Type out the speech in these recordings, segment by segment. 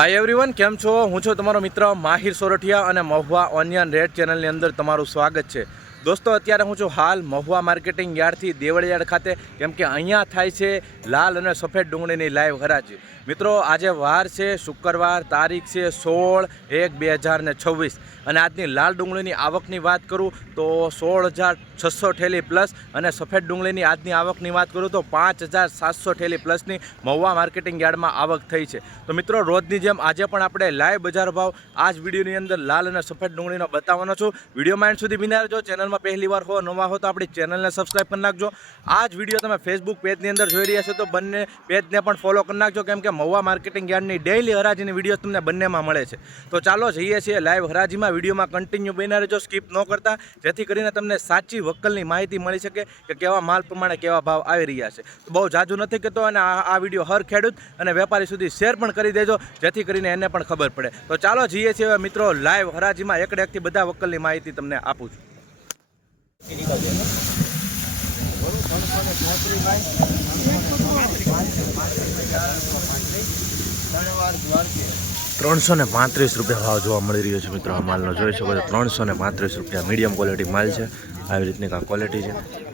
Hi everyone કેમ છો? હું છું તમારો મિત્ર માહિર સોરઠિયા અને મહુવા ઓનિયન રેડ ચેનલની અંદર તમારું સ્વાગત છે. દોસ્તો, અત્યારે હું છું હાલ મહુવા માર્કેટિંગ યાર્ડથી દેવળિયાડ ખાતે, કેમ કે અહીંયા થાય છે લાલ અને સફેદ ડુંગળીની લાઈવ હરાજી. મિત્રો, આજે વાર છે, શુક્રવાર, તારીખ છે સોળ એક બે હજાર ને છવ્વીસ. અને આજની લાલ ડુંગળીની આવકની વાત કરું તો સોળ હજાર છસો ઠેલી પ્લસ અને સફેદ ડુંગળીની આજની આવકની વાત કરું તો પાંચ હજાર સાતસો ઠેલી પ્લસની મહુવા માર્કેટિંગ યાર્ડમાં આવક થઈ છે. તો મિત્રો, રોજની જેમ આજે પણ આપણે લાઈવ બજાર ભાવ આ જ વિડીયોની અંદર લાલ અને સફેદ ડુંગળીનો બતાવવાનો છું. વિડીયોમાં એન્ડ સુધી બિના રહેજો. ચેનલમાં પહેલી વાર હો, નવા હો તો આપણી ચેનલને સબસ્ક્રાઈબ કરી નાખજો. આ જ વીડિયો તમે ફેસબુક પેજની અંદર જોઈ રહ્યા છો તો બંને પેજને પણ ફોલો કરી નાખજો. કેમ કે મહુવા માર્કેટિંગ યાર્ડની ડેઇલી હરાજીની વીડિયો તમને બંનેમાં મળે છે. તો ચાલો જઈએ છીએ લાઈવ હરાજીમાં. વિડીયોમાં કન્ટિન્યુ બન્યા રહેજો સ્કીપ ન કરતા. જેથી કરીને તમને સાચી વકલની માહિતી મળી શકે કે કેવા માલ પ્રમાણે કેવા ભાવ આવી રહ્યા છે. તો બહુ જાજુ નથી કહેતો અને આ વીડિયો હર ખેડૂત અને વેપારી સુધી શેર પણ કરી દેજો, જેથી કરીને એને પણ ખબર પડે. તો ચાલો જઈએ છીએ મિત્રો લાઈવ હરાજીમાં. એકડે એકથી બધા વકલની માહિતી તમને આપું છું. ત્રણસો ને પાંત્રીસ રૂપિયા ભાવ જોવા મળી રહ્યો છે મિત્રો. આ માલનો જોઈ શકો છો ત્રણસો ને પાંત્રીસ રૂપિયા મીડિયમ ક્વોલિટી માલ છે. આવી રીતની આ ક્વોલિટી છે.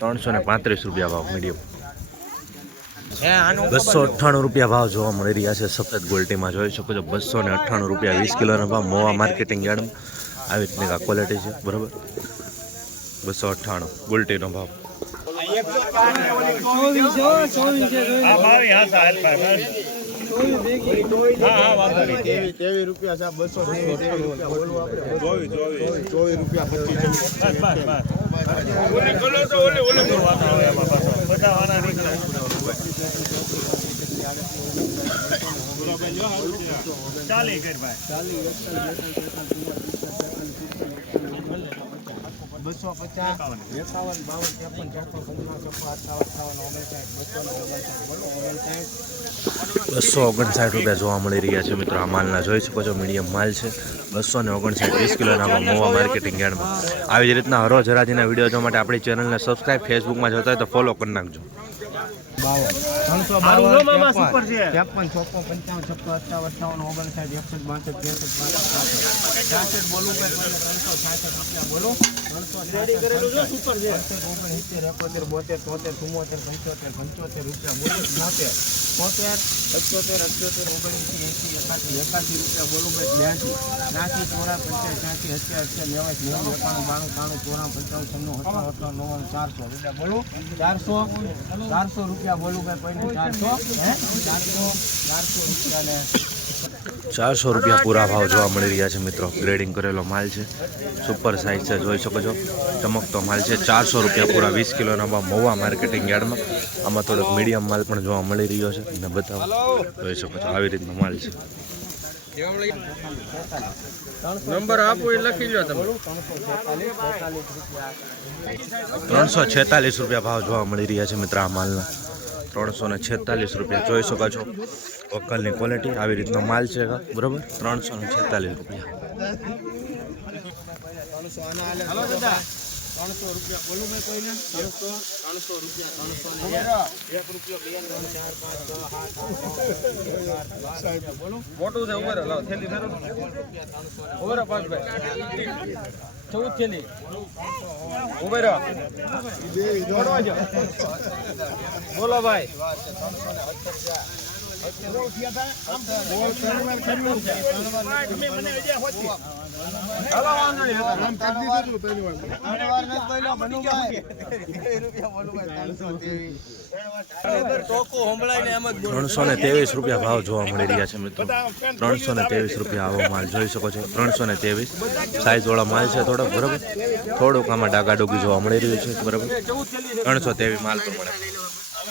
ત્રણસો ને પાંત્રીસ રૂપિયા ભાવ મીડિયમ બસો અઠ્ઠાણું રૂપિયા ભાવ જોવા મળી રહ્યા છે સફેદ ગોલ્ટીમાં. જોઈ શકો છો, બસો ને અઠ્ઠાણું રૂપિયા વીસ કિલોનો ભાવ, મોવા માર્કેટિંગ યાર્ડમાં. આવી રીતની આ ક્વોલિટી છે, બરાબર? બસો અઠ્ઠાણું ગોલ્ટીનો ભાવ. તેવી રૂપિયા ભાઈ બસો તેવી રૂપિયા બોલવા આપણે. ચોવીસ રૂપિયા પચીસ બસો પચાસ એકાવન બાવન ત્રેપન ચારસો પંદર છસો અઠાવન અઠાવન ઓગણસાઠ બસો ઓગણસાઠ બસો ઓગણસાઠ રૂપિયા જોવા મળી રહ્યા છે મિત્રો. આ માલના જોઈ શકો છો મીડિયમ માલ છે. બસો ને ઓગણસાઠ વીસ કિલોના મોવા માર્કેટિંગ યાર્ડમાં. આવી જ રીતના હરો જરાજીના વીડિયો જોવા માટે આપણી ચેનલને સબસ્ક્રાઈબ ફેસબુકમાં જોતા હોય તો ફોલો કરી નાખજો. ત્રેપન ચોપન પંચાવન છપ્પન અઠાવન અઠાવન ઓગણસાઠ એકસઠ બાસઠ ત્રેસઠ બોલો. પંચોતેર અઠ્યોતેર ઓગણસી એંસી એકાસી એકાસી રૂપિયા બોલું ભાઈ બ્યાસી. ત્યાંસી ચોરા પંચાસ છ્યાસી અઠ્યા અઠ્યા લેવાય નેવું એકાણું બાણું ત્રાણું ચોરા પંચાવન છન્નું અઠાવન નવ્વાણું ચારસો રૂપિયા બોલું. ચારસો ચારસો રૂપિયા બોલું ભાઈ કોઈને ચારસો હે? ચારસો ચારસો રૂપિયા ને ચારસો રૂપિયા પૂરા ભાવ જોવા મળી રહ્યા છે મિત્રો. ગ્રેડિંગ કરેલો માલ છે. સુપર સાઇઝ છે જોઈ શકો છો. ચમકતો માલ છે. ચારસો રૂપિયા પૂરા વીસ કિલોના મહુવા માર્કેટિંગ યાર્ડમાં. આમાં થોડોક મીડિયમ માલ પણ જોવા મળી રહ્યો છે. અને બતાવો. જોઈ શકો છો આવી રીતનો માલ છે. નંબર આપો એ લખી લો તમે. ત્રણસો છેતાલીસ રૂપિયા ભાવ જોવા મળી રહ્યા છે મિત્ર આ માલના. ત્રણસો ને છેતાલીસ રૂપિયા. જોઈ શકો છો વકલની ક્વોલિટી આવી રીતનો માલ છે બરોબર? ત્રણસો ને છેતાલીસ રૂપિયા. ત્રણસો ત્રણસો રૂપિયા. બોલું મેં કોઈને? ત્રણસો? ત્રણસો રૂપિયા ત્રણસો એક. રૂપિયો બે ત્રણ ચાર પાંચ છ સાત બોલો? મોટું છે ઊભો રહો થેલી ધરો. ઊભો રહો પાંચ ભાઈ. ચૌદ થેલી. ઊભો રહો. બોલો ભાઈ. હાલો વાંધો નહીં ત્રણસો ને ત્રેવીસ રૂપિયા ભાવ જોવા મળી રહ્યા છે મિત્રો. ત્રણસો ને ત્રેવીસ રૂપિયા આવો માલ જોઈ શકો છો. ત્રણસો ને ત્રેવીસ. સાઇઝવાળા માલ છે થોડોક બરાબર? થોડુંક આમાં ડાગાડુગી જોવા મળી રહ્યું છે, બરાબર? ત્રણસો ત્રેવીસ માલ પ્રમાણે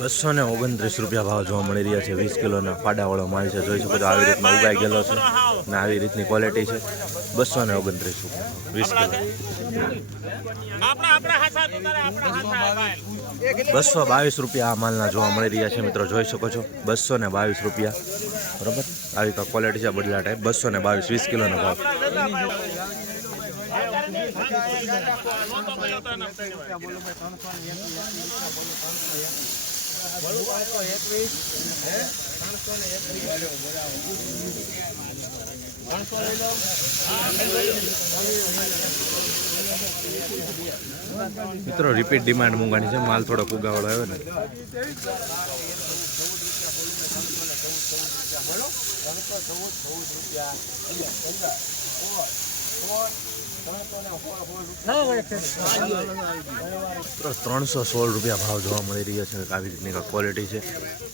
બસો ને ઓગણત્રીસ રૂપિયા ભાવ જોવા મળી રહ્યા છે. વીસ કિલોના ફાડાવાળો માલ છે. જોઈ શકો છો આવી રીતના ઉગાઈ ગયેલો છે ને આવી રીતની ક્વોલિટી છે. બસો ને ઓગણત્રીસ રૂપિયા. વીસ કિલો. બસો બાવીસ રૂપિયા આ માલના જોવા મળી રહ્યા છે મિત્રો. જોઈ શકો છો. બસો ને બાવીસ રૂપિયા. બરોબર? આવી કા ક્વોલિટી છે બદલા ટાઈપ બસો ને બાવીસ, વીસ કિલોનો ભાવ. મિત્રો રિપીટ ડિમાન્ડ મૂંગાની છે. માલ થોડો ફુગાવડો આવ્યો ને. મિત્રો ત્રણસો સોળ રૂપિયા ભાવ જોવા મળી રહ્યો છે આવી રીતની ક્વોલિટી છે.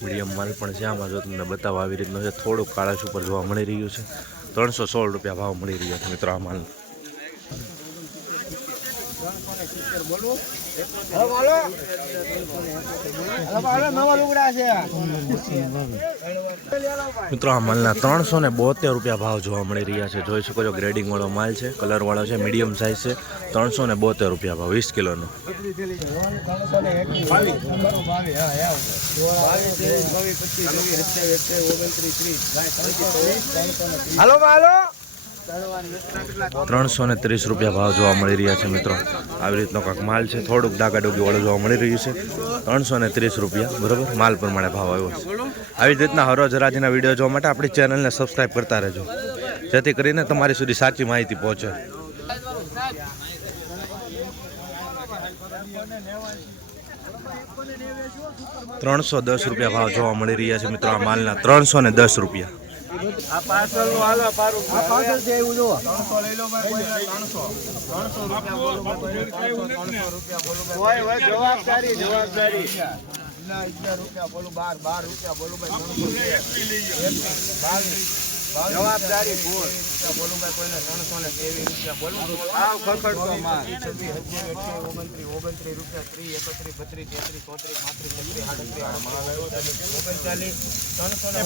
મીડિયમ માલ પણ છે, આમાં જો તમને બતાવો, આવી રીતનો છે, થોડુંક કાળાશ ઉપર જોવા મળી રહ્યું છે. ત્રણસો સોળ રૂપિયા ભાવ મળી રહ્યો છે, મિત્રો, આ માલ છે મિત્રો, આ માલના ત્રણસો ને બોતેર રૂપિયા ભાવ જોવા મળી રહ્યા છે. જોઈ શકો છો ગ્રેડિંગ વાળો માલ છે કલર વાળો છે મીડિયમ સાઇઝ છે. ત્રણસો ને બોતેર રૂપિયા ભાવ, વીસ કિલોનો. હાલો હાલો. ત્રણસો ને ત્રીસ રૂપિયા ભાવ જોવા મળી રહ્યા છે મિત્રો. આવી રીતનો કાંક માલ છે. થોડુંક ડાગાડોગી વાળો જોવા મળી રહ્યું છે. ત્રણસો ને ત્રીસ રૂપિયા, બરાબર? માલ પ્રમાણે ભાવ આવ્યો છે. આવી રીતના હરોજ રાજીના વીડિયો જોવા માટે આપણી ચેનલને સબસ્ક્રાઈબ કરતા રહેજો. જેથી કરીને તમારી સુધી સાચી માહિતી પહોંચે. ત્રણસો દસ રૂપિયા ભાવ જોવા મળી રહ્યા છે મિત્રો આ માલના. ત્રણસો ને દસ રૂપિયા. આ પાર્સલનું હાલો પારું. આ પાર્સલ છે એવું જો ત્રણસો લઈ લો ભાઈ ત્રણસો. ત્રણસો રૂપિયા બોલો ત્રણસો. રૂપિયા હોય હોય જવાબદારી જવાબદારી. અગિયાર રૂપિયા બોલું બાર બાર રૂપિયા બોલું ભાઈ બાવીસ જવાબદારી ભૂલ. બોલું ભાઈ કોઈને ત્રણસો ને ત્રેવીસ રૂપિયા બોલું. આવ ખખડતો છવ્વીસ ઓગણત્રીસ ઓગણત્રીસ રૂપિયા ત્રીસ એકત્રીસ બત્રીસ તેત્રીસ ચોત્રીસ પાંત્રીસ છત્રીસ આડત્રીસ ઓગણચાલીસ ત્રણસો ને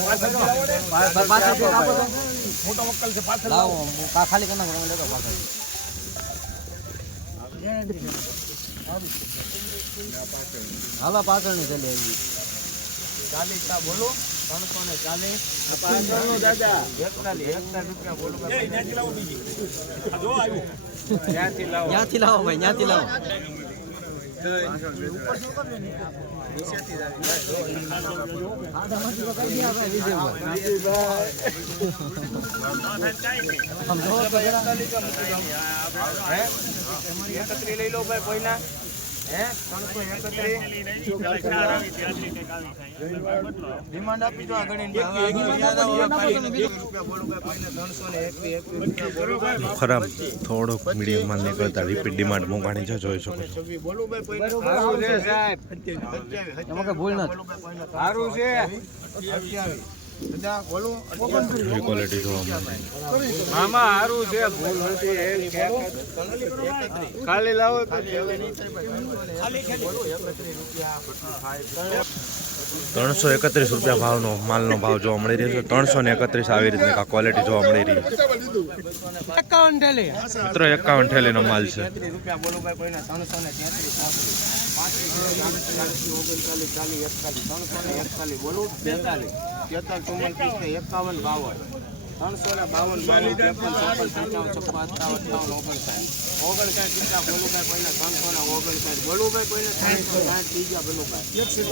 મોટો મક્કલ છે પાછળ ખાલી કરી નાખો લેતો પાછળ. હાલો પાછળની ચાલી આવી. ચાલીસ બોલો. ત્રણસો ને ચાલીસ ત્યાંથી લાવો ભાઈ ત્યાંથી લાવો એકત્રીસ લઈ લો ભાઈ કોઈના. ડિમાન્ડ આપી દો આગળ ખરાબ થોડોક મીડિયમ માલ નીકળતા રિપીટ ડિમાન્ડ મોંઘાણી જો જોઈ શકો છો છવ્વીસ બોલું ભાઈ કોઈને સારું છે સાહેબ સત્યાવીસ એમાં કઈ ભૂલ નથી. બોલું ભાઈ કોઈને સારું છે અઠ્યાવીસ બધા બોલું એવી ક્વોલિટી મામા સારું છે. ભૂલ નથી ખાલી લાવો ત્રણસો એકત્રીસ રૂપિયા ભાવનો માલનો ભાવ જોવા મળી રહ્યો છે. ત્રણસો ને એકત્રીસ આવી રીતની ક્વોલિટી જોવા મળી રહી છે. એકાવન ઠેલી. મિત્રો એકાવન ઠેલીનો માલ છે. બોલું તેતાલીસ ચુમ્માલીસ ને એકાવન બાવન. ત્રણસો ને બાવન બાવન, ત્રેપન, ચોપન, પંચાવન, છપ્પન અઠાવન અઠાવન, ઓગણસાઠ. ઓગણસાઠ રૂપિયા બોલુભાઈ કોઈને ત્રણસો ને ઓગણસાઠ. બોલુભાઈ કોઈને ત્રણસો સાઠ, બીજા બોલુભાઈ એકસઠ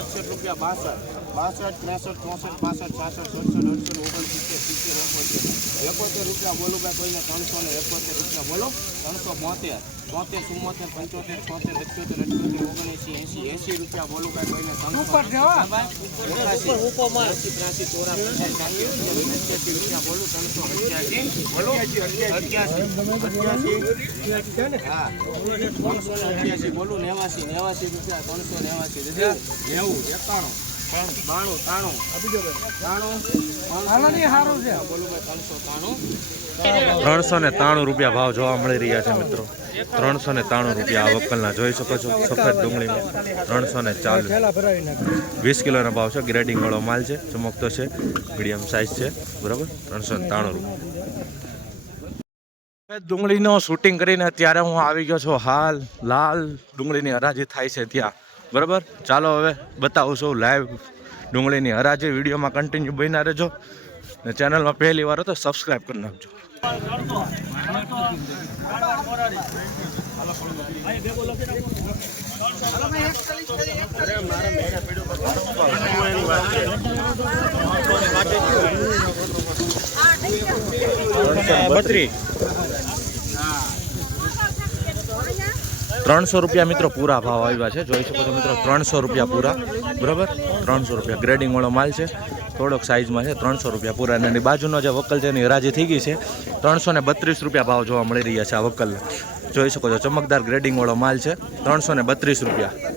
એકસઠ રૂપિયા બાસઠ. બાસઠ, ત્રેસઠ, ચોસઠ, પાસઠ, છાસઠ, સડસઠ, અડસઠ, ઓગણસિત્તેર. સિત્તેર એકોતેર એકોતેર રૂપિયા બોલુભાઈ કોઈને ત્રણસો ને એકોતેર રૂપિયા બોલો. ત્રણસો બોતેર બોતેર ચુમ્મોતેર પંચોતેર છોતેર અઠ્યોતેર અઠ્યોતેર ઓગણએંસી એંસી એંસી રૂપિયા બોલુભાઈ કોઈને ત્રણસો રૂપિયા બોલું ત્રણસો અઠ્યાસી. બોલો. અઠ્યાસી હા. ત્રણસો ને અઠ્યાસી બોલું નેવાસી નેવાસી રૂપિયા ત્રણસો નેવાસી. નેવું એકાણું. બાણું ભાઈ ત્રણસો ને ત્રાણું રૂપિયા ભાવ જોવા મળી રહ્યા છે મિત્રો. ત્રણસો ને ત્રાણું રૂપિયા આ વકલના જોઈ શકો છો. સફેદ ડુંગળીમાં ત્રણસો ને ચાલીસ વીસ કિલોનો ભાવ છે. ગ્રેડિંગ વાળો માલ છે. ચમકતો છે. મીડિયમ સાઇઝ છે. બરાબર? ત્રણસો ને ત્રાણું રૂપિયા ડુંગળીનો શૂટિંગ કરીને અત્યારે હું આવી ગયો છું. હાલ લાલ ડુંગળીની હરાજી થાય છે ત્યાં. બરાબર? ચાલો હવે બતાવું છું લાઈવ ડુંગળીની હરાજી વિડીયોમાં કન્ટિન્યુ બન્યા રહેજો. ને ચેનલમાં પહેલી વાર તો સબસ્ક્રાઈબ કરી નાખજો. બત્રીસ. ત્રણસો રૂપિયા મિત્રો પૂરા ભાવ આવ્યા છે. જોઈ શકો છો મિત્રો, ત્રણસો રૂપિયા પૂરા. બરાબર? ત્રણસો રૂપિયા ગ્રેડિંગવાળો માલ છે. થોડોક સાઇઝમાં છે, ત્રણસો રૂપિયા પૂરા. અને એની બાજુનો જે વકલ છે, એની હરાજી થઈ ગઈ છે. ત્રણસો ને બત્રીસ રૂપિયા ભાવ જોવા મળી રહ્યા છે આ વકલના જોઈ શકો છો, ચમકદાર ગ્રેડિંગ વાળો માલ છે. ત્રણસો ને બત્રીસ રૂપિયા.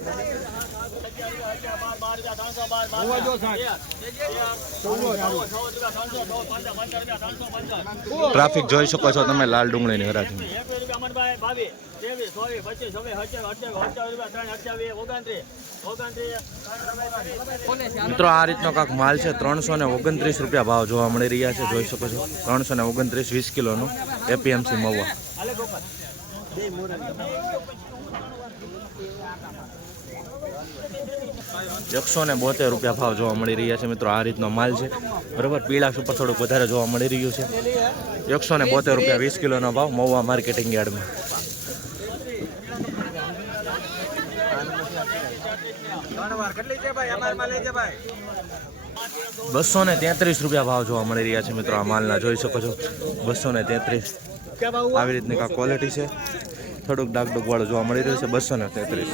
ટ્રાફિક જોઈ શકો છો તમે લાલ ડુંગળીની હરાજી. મિત્રો, આ રીતનો કાંક માલ છે. ત્રણસો ને ઓગણત્રીસ રૂપિયા ભાવ જોવા મળી રહ્યા છે. જોઈ શકો છો. ત્રણસો ને ઓગણત્રીસ વીસ કિલોનું એપીએમસી મવા એકસો ને બોતેર રૂપિયા ભાવ જોવા મળી રહ્યા છે મિત્રો, આ રીતનો માલ છે. બરાબર? પીળાશ ઉપર થોડુંક વધારે જોવા મળી રહ્યું છે. એકસો ને બોતેર રૂપિયા વીસ કિલોનો ભાવ મહુવા માર્કેટિંગ યાર્ડમાં. બસો ને તેત્રીસ રૂપિયા ભાવ જોવા મળી રહ્યા છે મિત્રો, આ માલના જોઈ શકો છો. બસો ને તેત્રીસ. આવી રીતની ક્વોલિટી છે. થોડુંક ડાક ડુક જોવા મળી રહ્યો છે બસો ને તેત્રીસ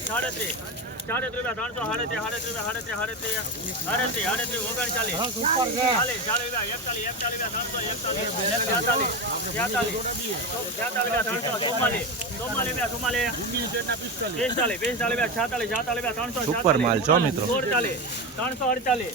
સુપર માલ છો. મિત્રો ત્રણસો અડતાલીસ અડતાલીસ ત્રણસો ને અડતાલીસ અડતાલીસ છે એક દારૂ બંને મેં કર્યું જોડાય અડતાલીસ ત્રણસો અડતાલીસ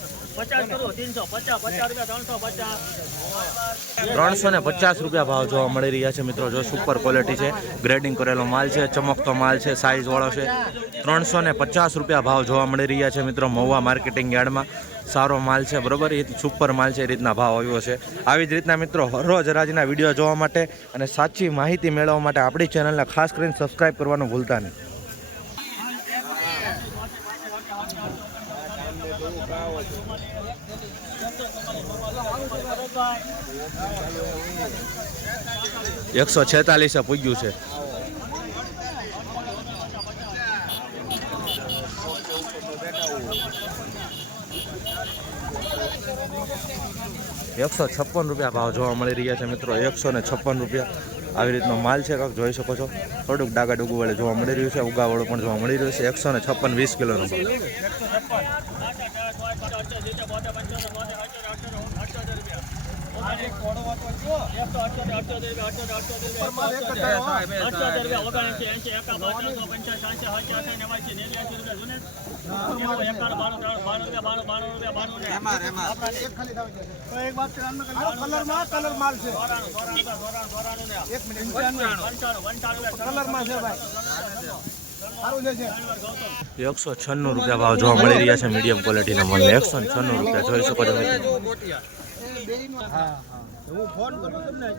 ત્રણસો ને પચાસ રૂપિયા ભાવ જોવા મળી રહ્યા છે મિત્રો, જો સુપર ક્વોલિટી છે ગ્રેડિંગ કરેલો માલ છે, ચમકતો માલ છે સાઇઝવાળો છે. ત્રણસો ને પચાસ રૂપિયા ભાવ જોવા મળી રહ્યા છે મિત્રો, મહુવા માર્કેટિંગ યાર્ડમાં. સારો માલ છે, બરોબર? એ સુપર માલ છે, એ રીતના ભાવ આવ્યો છે. આવી જ રીતના મિત્રો, હરરોજ રાજના વીડિયો જોવા માટે અને સાચી માહિતી મેળવવા માટે આપણી ચેનલને ખાસ કરીને સબસ્ક્રાઇબ કરવાનું ભૂલતા નહીં. એકસો છેતાલીસે પૂગ્યું છે. એકસો છપ્પન રૂપિયા ભાવ જોવા મળી રહ્યા છે મિત્રો. એકસો ને છપ્પન રૂપિયા આવી રીતનો માલ છે. કાંક જોઈ શકો છો. થોડુંક ડાગા ડુગુવાળે જોવા મળી રહ્યું છે. ઉગાવાળું પણ જોવા મળી રહ્યું છે. એકસો ને છપ્પન વીસ કિલોનો ભાવ કલરમાં કલર માલ છે એક મિનિટ કલરમાં છે ભાઈ સારું છે છે એકસો છન્નું રૂપિયા ભાવ જોવા મળી રહ્યા છે મીડિયમ ક્વોલિટીના મળે એકસો ને છન્નું રૂપિયા જોઈ શકો છો મિત્રો હા હા હું ફોન કરું તમને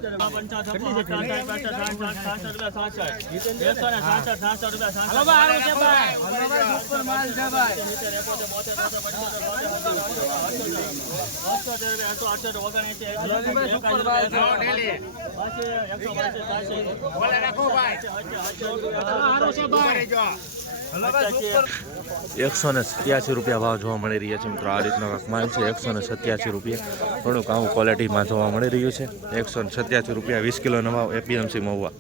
એકસો ને સત્યાસી રૂપિયા ભાવ જોવા મળી રહ્યા છે મિત્રો આ રીતનો માલ છે એકસો ને સત્યાસી રૂપિયા થોડુંક આવું ક્વોલિટીમાં જોવા મળી રહ્યું છે? એકસો સત્યાસી રૂપિયા વીસ કિલોનો ભાવ એપીએમસી મહુવા.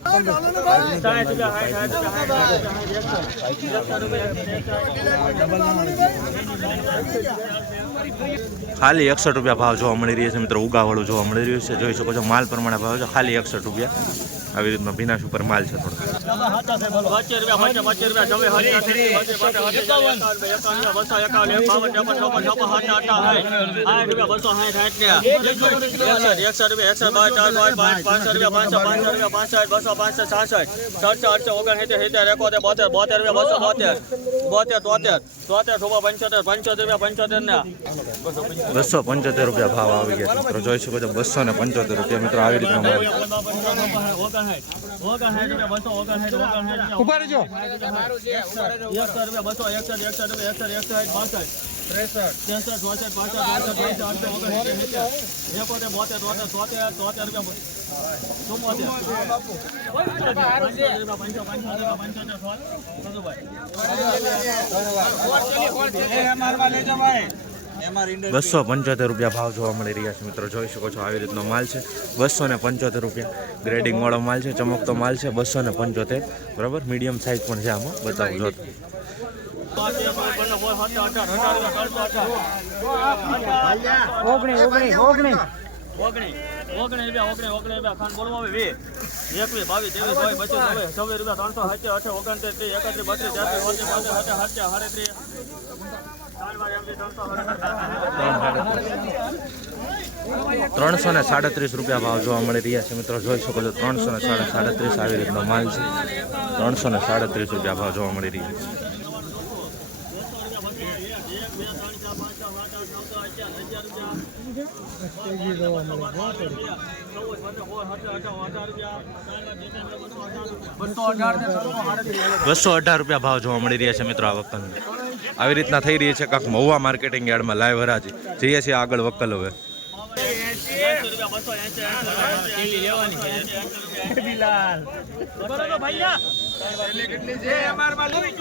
ખાલી એકસઠ રૂપિયા ભાવ જોવા મળી રહ્યા છે મિત્રો. ઉગાવાળું જોવા મળી રહ્યું છે. જોઈ શકો છો, માલ પ્રમાણે ભાવ છે. ખાલી એકસઠ રૂપિયા. આવી રીતનો ભીનાશ ઉપર માલ છે થોડો. પચીસ, પચીસ રૂપિયા, છવ્વીસ, સત્યાવીસ, પચીસ, પચીસ, પચીસ, એકાવન, એકાવન, બસો રૂપિયા બાવન, આવી ચોપન, સાઠ, અઠ્ઠાવન, સાઠ રૂપિયા, બસો એકસઠ, એકસઠ રૂપિયા, એકસઠ, ચાર, પાંચ, ત્રેસઠ પાંચસો રૂપિયા, પાંસઠ, અડસઠ, ઓગણસિત્તેર, સિત્તેર, એકોતેર, બોતેર, તોતેર, તોતેર, પંચોતેર રૂપિયા, ને બસો પંચોતેર રૂપિયા ભાવ જોવા મળી રહ્યા છે મિત્રો જોઈ શકો છો આવી રીતનો માલ છે બસો ને પંચોતેર રૂપિયા ગ્રેડિંગ વાળો માલ છે ચમકતો માલ છે બસો ને પંચોતેર બરાબર મીડિયમ સાઇઝ પણ છે આમાં બતાવું જો. ઓગણી ઓગણી ઓગણી ઓગણી ઓગણી રૂપિયા ઓગણી ઓગણી રૂપિયા ત્રેવીસ ચોવીસ છવ્વીસ રૂપિયા ત્રણસો સત્તર અઠે બત્રીસ ત્રણસો ને સાડત્રીસ રૂપિયા ભાવ જોવા મળી રહ્યા છે. મિત્રો, જોઈ શકો છો, ત્રણસો ને સાડા સાડત્રીસ આવી રીતનો માલ છે. ત્રણસો ને સાડત્રીસ રૂપિયા ભાવ જોવા મળી રહ્યા છે. બસો અઢાર રૂપિયા ભાવ જોવા મળી રહ્યા છે મિત્રો આ વખતે આવી રીતના થઈ રહી છે કાંક મહુવા માર્કેટિંગ યાર્ડમાં લાઈવ હરાજી. જઈએ છીએ આગળ વકલ હવે.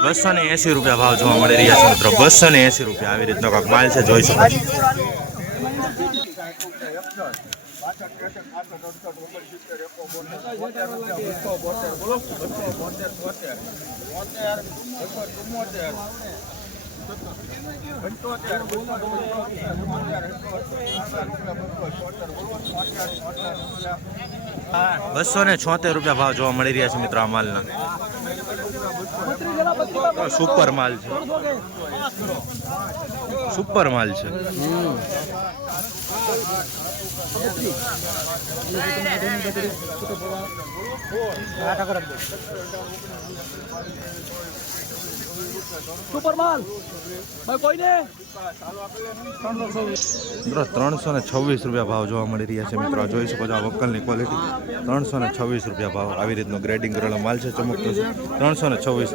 બસો ને એસી રૂપિયા ભાવ જોવા મળી રહ્યા છે મિત્રો. બસો ને એસી રૂપિયા આવી રીતનો કાંક માલ છે, જોઈ શકો છો બસો ને છોતેર રૂપિયા ભાવ જોવા મળી રહ્યા છે મિત્રો આ માલના સુપર માલ છે. સુપર માલ છે. મિત્રો ત્રણસો ને છવ્વીસ રૂપિયા ભાવ જોવા મળી રહ્યા છે મિત્રો. જોઈ શકો છો આ વકલની ક્વોલિટી ત્રણસો ને છવ્વીસ રૂપિયા ભાવ. આવી રીતનો ગ્રેડિંગ કરેલો માલ છે, ચમકતો છે. ત્રણસો ને છવ્વીસ.